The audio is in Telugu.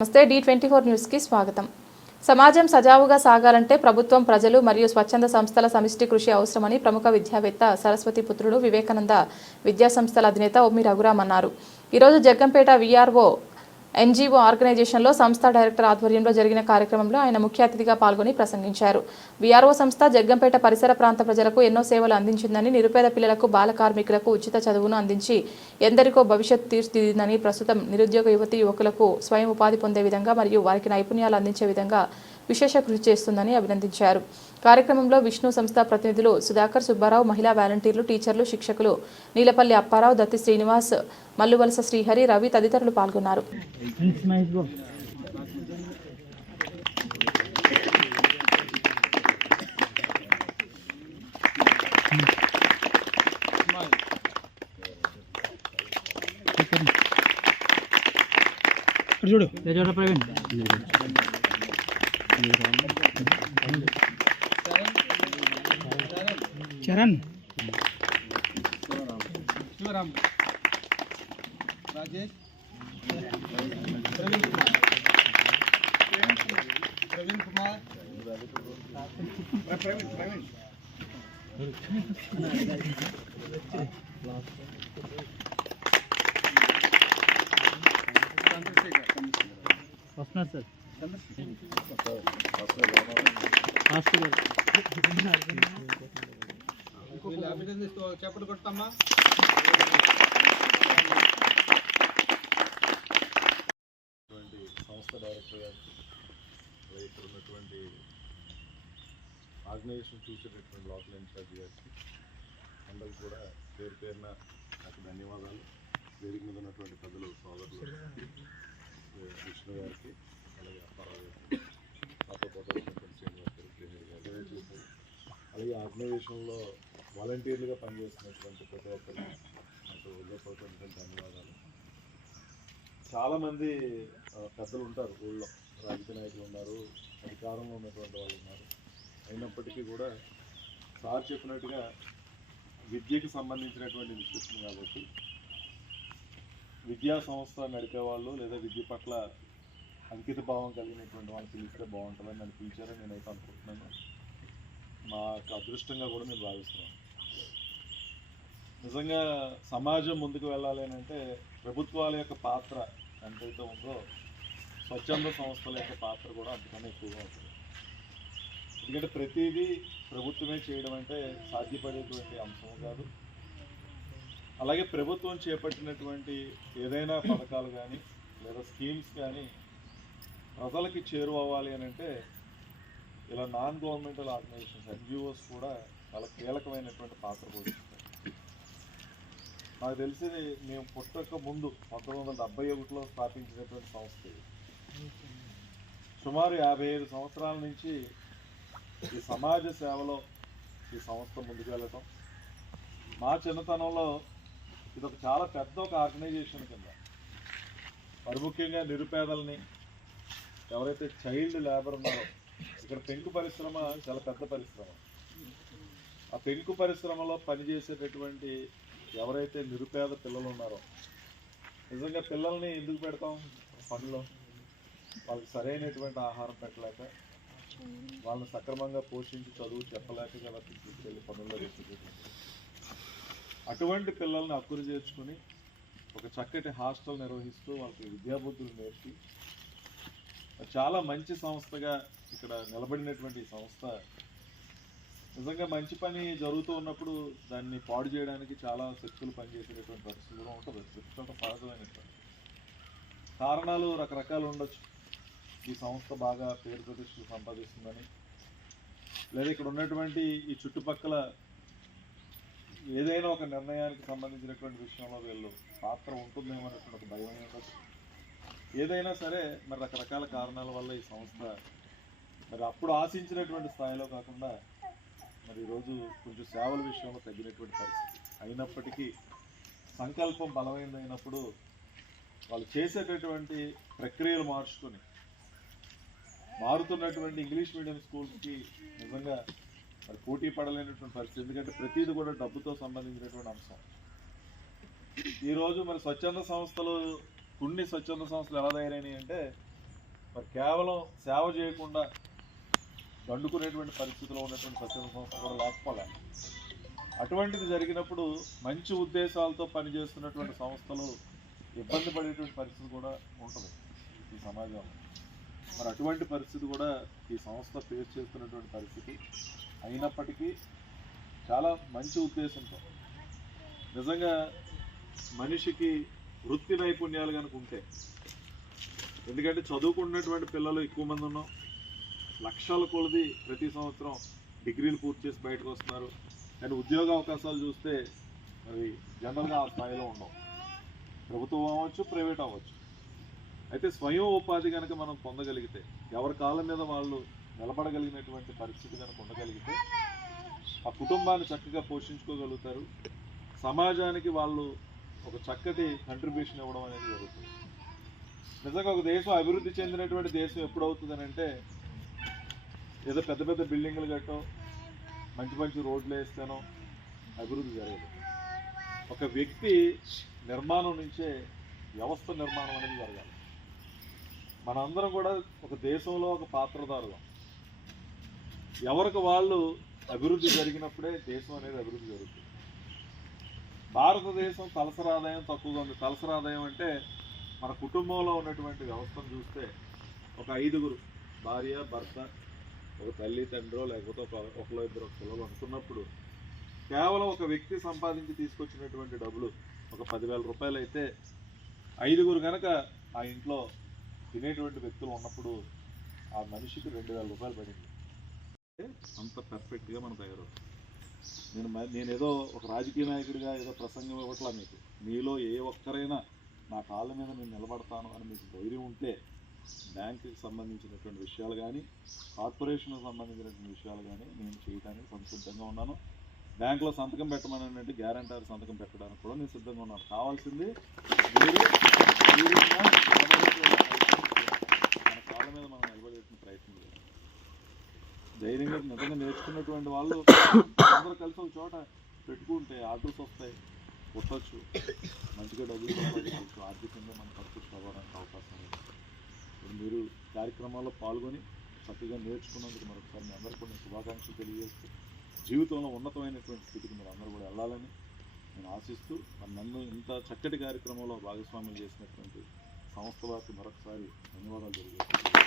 నమస్తే D24 న్యూస్కి స్వాగతం. సమాజం సజావుగా సాగాలంటే ప్రభుత్వం, ప్రజలు మరియు స్వచ్ఛంద సంస్థల సమిష్టి కృషి అవసరమని ప్రముఖ విద్యావేత్త సరస్వతి పుత్రుడు వివేకానంద విద్యాసంస్థల అధినేత ఒమ్మి రఘురామ్ అన్నారు. ఈరోజు జగ్గంపేట VRO NGO ఆర్గనైజేషన్లో సంస్థ డైరెక్టర్ ఆధ్వర్యంలో జరిగిన కార్యక్రమంలో ఆయన ముఖ్య అతిథిగా పాల్గొని ప్రసంగించారు. VRO సంస్థ జగ్గంపేట పరిసర ప్రాంత ప్రజలకు ఎన్నో సేవలు అందించిందని, నిరుపేద పిల్లలకు, బాల కార్మికులకు ఉచిత చదువును అందించి ఎందరికో భవిష్యత్తు తీర్చిదిద్దిందని, ప్రస్తుతం నిరుద్యోగ యువతీ యువకులకు స్వయం ఉపాధి పొందే విధంగా మరియు వారికి నైపుణ్యాలు అందించే విధంగా విశేష కృషి చేస్తుందని అభినందించారు. కార్యక్రమంలో విష్ణు సంస్థ ప్రతినిధులు సుధాకర్, సుబ్బారావు, మహిళా వాలంటీర్లు, టీచర్లు, శిక్షకులు నీలపల్లి అప్పారావు, దత్తి శ్రీనివాస్, మల్లువలస శ్రీహరి, రవి తదితరులు పాల్గొన్నారు. చూడు ప్రవీణ్ చరణ్ శివరామ్ రాజేష్ ప్రవీణ్ కుమార్ ప్రవీణ్ వస్తున్నారు సార్ అభినందిస్తూ చెప్పడు కొట్టమ్మా. సంస్థ డైరెక్టర్ గారికి, ఇక్కడ ఉన్నటువంటి ఆర్గనైజేషన్ చూసేటటువంటి లోకల్ ఇన్ఛార్జ్ గారికి అందరికీ కూడా పేరు పేరున నాకు ధన్యవాదాలు. వేదిక మీద ఉన్నటువంటి పెద్దలు, సోదరులు విష్ణు గారికి, అలాగే అప్పారావు గారికి, నాతో పాటు ఉన్నటువంటి శ్రీనివాస్ గారు, చూసారు. అలాగే ఆర్గనైజేషన్లో వాలంటీర్లుగా పనిచేస్తున్నటువంటి ప్రతి ఒక్కరికి నాకు హృదయపూర్వకమైనటువంటి ధన్యవాదాలు. చాలామంది పెద్దలు ఉంటారు ఊళ్ళో, రాజకీయ నాయకులు ఉన్నారు, అధికారంలో ఉన్నటువంటి వాళ్ళు ఉన్నారు. అయినప్పటికీ కూడా సార్ చెప్పినట్టుగా విద్యకు సంబంధించినటువంటి విషయం కాబట్టి విద్యా సంస్థ నడిపే వాళ్ళు లేదా విద్య పట్ల అంకిత భావం కలిగినటువంటి వాళ్ళు పిలిస్తే బాగుంటుందని నన్ను పిలిచారని నేనైతే అనుకుంటున్నాను. మాకు అదృష్టంగా కూడా నేను భావిస్తున్నాను. నిజంగా సమాజం ముందుకు వెళ్ళాలి అని అంటే ప్రభుత్వాల యొక్క పాత్ర ఎంతైతే ఉందో స్వచ్ఛంద సంస్థల యొక్క పాత్ర కూడా అంతకన్నా ఎక్కువగా ఉంటుంది. ఎందుకంటే ప్రతిదీ ప్రభుత్వమే చేయడం అంటే సాధ్యపడేటువంటి అంశం కాదు. అలాగే ప్రభుత్వం చేపట్టినటువంటి ఏదైనా పథకాలు కానీ లేదా స్కీమ్స్ కానీ ప్రజలకి చేరువవ్వాలి అని అంటే ఇలా నాన్ గవర్నమెంటల్ ఆర్గనైజేషన్స్ NGOs కూడా చాలా కీలకమైనటువంటి పాత్ర పోషిస్తాయి. నాకు తెలిసి మేము పుట్టక ముందు 1971లో స్థాపించినటువంటి సంస్థ ఇది. సుమారు 55 సంవత్సరాల నుంచి ఈ సమాజ సేవలో ఈ సంస్థ ముందుకు వెళ్ళటం. మా చిన్నతనంలో ఇది ఒక చాలా పెద్ద ఒక ఆర్గనైజేషన్ కింద, మరి ముఖ్యంగా నిరుపేదల్ని, ఎవరైతే చైల్డ్ లేబర్ ఉన్నారో, ఇక్కడ పెంకు పరిశ్రమ చాలా పెద్ద పరిశ్రమ. ఆ పెంకు పరిశ్రమలో పనిచేసేటటువంటి ఎవరైతే నిరుపేద పిల్లలు ఉన్నారో, నిజంగా పిల్లల్ని ఎందుకు పెడతాం పనిలో? వాళ్ళకి సరైనటువంటి ఆహారం పెట్టలేక, వాళ్ళని సక్రమంగా పోషించి చదువు చెప్పలేక కదా తీసుకెళ్ళి పనుల్లో వేసేటటువంటి అటువంటి పిల్లల్ని అక్కురు చేర్చుకుని ఒక చక్కటి హాస్టల్ నిర్వహిస్తూ వాళ్ళకి విద్యాబుద్ధులు నేర్పి చాలా మంచి సంస్థగా ఇక్కడ నిలబడినటువంటి సంస్థ. నిజంగా మంచి పని జరుగుతూ ఉన్నప్పుడు దాన్ని పాడు చేయడానికి చాలా శక్తులు పనిచేసేటటువంటి పరిస్థితి కూడా ఉంటుంది. ప్రతి సహజమైనటువంటి కారణాలు రకరకాలు ఉండొచ్చు. ఈ సంస్థ బాగా పేరు ప్రతిష్టలు సంపాదిస్తుందని, లేదా ఇక్కడ ఉన్నటువంటి ఈ చుట్టుపక్కల ఏదైనా ఒక నిర్ణయానికి సంబంధించినటువంటి విషయంలో వీళ్ళు పాత్ర ఉంటుందేమో అనేటువంటి ఒక భయం ఉండొచ్చు. ఏదైనా సరే మరి రకరకాల కారణాల వల్ల ఈ సంస్థ మరి అప్పుడు ఆశించినటువంటి స్థాయిలో కాకుండా మరి ఈరోజు కొంచెం సేవల విషయంలో తగ్గినటువంటి పరిస్థితి. అయినప్పటికీ సంకల్పం బలమైనప్పుడు వాళ్ళు చేసేటటువంటి ప్రక్రియలు మార్చుకొని మారుతున్నటువంటి ఇంగ్లీష్ మీడియం స్కూల్స్కి నిజంగా మరి పోటీ పడలేనటువంటి పరిస్థితి. ఎందుకంటే ప్రతిదీ కూడా డబ్బుతో సంబంధించినటువంటి అంశం. ఈరోజు మరి స్వచ్ఛంద సంస్థలు, కొన్ని స్వచ్ఛంద సంస్థలు ఎలా తయారైనాయి అంటే మరి కేవలం సేవ చేయకుండా దండుకునేటువంటి పరిస్థితిలో ఉన్నటువంటి స్వచ్ఛంద సంస్థ కూడా లేకపోలే. అటువంటిది జరిగినప్పుడు మంచి ఉద్దేశాలతో పనిచేస్తున్నటువంటి సంస్థలు ఇబ్బంది పడేటువంటి పరిస్థితి కూడా ఉంటుంది ఈ సమాజంలో. మరి అటువంటి పరిస్థితి కూడా ఈ సంస్థ ఫేస్ చేస్తున్నటువంటి పరిస్థితి అయినప్పటికీ చాలా మంచి ఉద్దేశంతో నిజంగా మనిషికి వృత్తి నైపుణ్యాలు కనుక ఉంటే, ఎందుకంటే చదువుకున్నటువంటి పిల్లలు ఎక్కువ మంది ఉన్నాం, లక్షల కొలది ప్రతి సంవత్సరం డిగ్రీలు పూర్తి చేసి బయటకు వస్తున్నారు, కానీ ఉద్యోగ అవకాశాలు చూస్తే అవి జనరల్గా ఆ స్థాయిలో ఉండవు. ప్రభుత్వం అవ్వచ్చు, ప్రైవేట్ అవ్వచ్చు. అయితే స్వయం ఉపాధి కనుక మనం పొందగలిగితే, ఎవరి కాళ్ళ మీద వాళ్ళు నిలబడగలిగినటువంటి పరిస్థితి కనుక ఉండగలిగితే ఆ కుటుంబాన్ని చక్కగా పోషించుకోగలుగుతారు. సమాజానికి వాళ్ళు ఒక చక్కటి కంట్రిబ్యూషన్ ఇవ్వడం అనేది జరుగుతుంది. నిజంగా ఒక దేశం అభివృద్ధి చెందినటువంటి దేశం ఎప్పుడవుతుందని అంటే, ఏదో పెద్ద పెద్ద బిల్డింగ్లు కట్టో మంచి మంచి రోడ్లు వేస్తేనో అభివృద్ధి జరగదు. ఒక వ్యక్తి నిర్మాణం నుంచే వ్యవస్థ నిర్మాణం అనేది జరగాలి. మనందరం కూడా ఒక దేశంలో ఒక పాత్రదారులం. ఎవరికి వాళ్ళు అభివృద్ధి జరిగినప్పుడే దేశం అనేది అభివృద్ధి జరుగుతుంది. భారతదేశం తలసరి ఆదాయం తక్కువగా ఉంది. తలసరి ఆదాయం అంటే మన కుటుంబంలో ఉన్నటువంటి వ్యవస్థను చూస్తే ఒక 5గురు భార్య, భర్త, ఒక తల్లి, తండ్రో, లేకపోతే ఒకలో ఇద్దరు పిల్లలు అనుకున్నప్పుడు కేవలం ఒక వ్యక్తి సంపాదించి తీసుకొచ్చినటువంటి డబ్బులు ఒక 10,000 రూపాయలు అయితే 5గురు కనుక ఆ ఇంట్లో తినేటువంటి వ్యక్తులు ఉన్నప్పుడు ఆ మనిషికి 2,000 రూపాయలు పడింది. అంత పర్ఫెక్ట్గా మనం తయారవుతుంది. నేనేదో ఒక రాజకీయ నాయకుడిగా ఏదో ప్రసంగం ఇవ్వట్లా మీకు. మీలో ఏ ఒక్కరైనా నా కాళ్ళ మీద నేను నిలబడతాను అని మీకు ధైర్యం ఉంటే బ్యాంకుకి సంబంధించినటువంటి విషయాలు కానీ, కార్పొరేషన్కి సంబంధించినటువంటి విషయాలు కానీ నేను చేయడానికి సంసిద్ధంగా ఉన్నాను. బ్యాంకులో సంతకం పెట్టమని అంటే గ్యారంటర్ సంతకం పెట్టడానికి కూడా నేను సిద్ధంగా ఉన్నాను. కావాల్సింది మీరు మన కాళ్ళ మీద మనం నిలబడేసిన ప్రయత్నం లేదు. ధైర్యంగా నిజంగా నేర్చుకున్నటువంటి వాళ్ళు అందరూ కలిసి ఒక చోట పెట్టుకుంటే ఆర్డర్స్ వస్తాయి, కొట్టచ్చు, మంచిగా డబ్బులు సంపాదించవచ్చు, ఆర్థికంగా మనం పరిస్థితి అవ్వడానికి అవకాశం ఉంది. ఇప్పుడు మీరు కార్యక్రమాల్లో పాల్గొని చక్కగా నేర్చుకున్నందుకు మరొకసారి మీ అందరికీ కొన్ని శుభాకాంక్షలు తెలియజేస్తూ జీవితంలో ఉన్నతమైనటువంటి స్థితికి మీరు అందరూ కూడా వెళ్ళాలని నేను ఆశిస్తూ, నన్ను ఇంత చక్కటి కార్యక్రమంలో భాగస్వామ్యం చేసినటువంటి సంస్థ వారికి మరొకసారి ధన్యవాదాలు తెలియజేస్తున్నాను.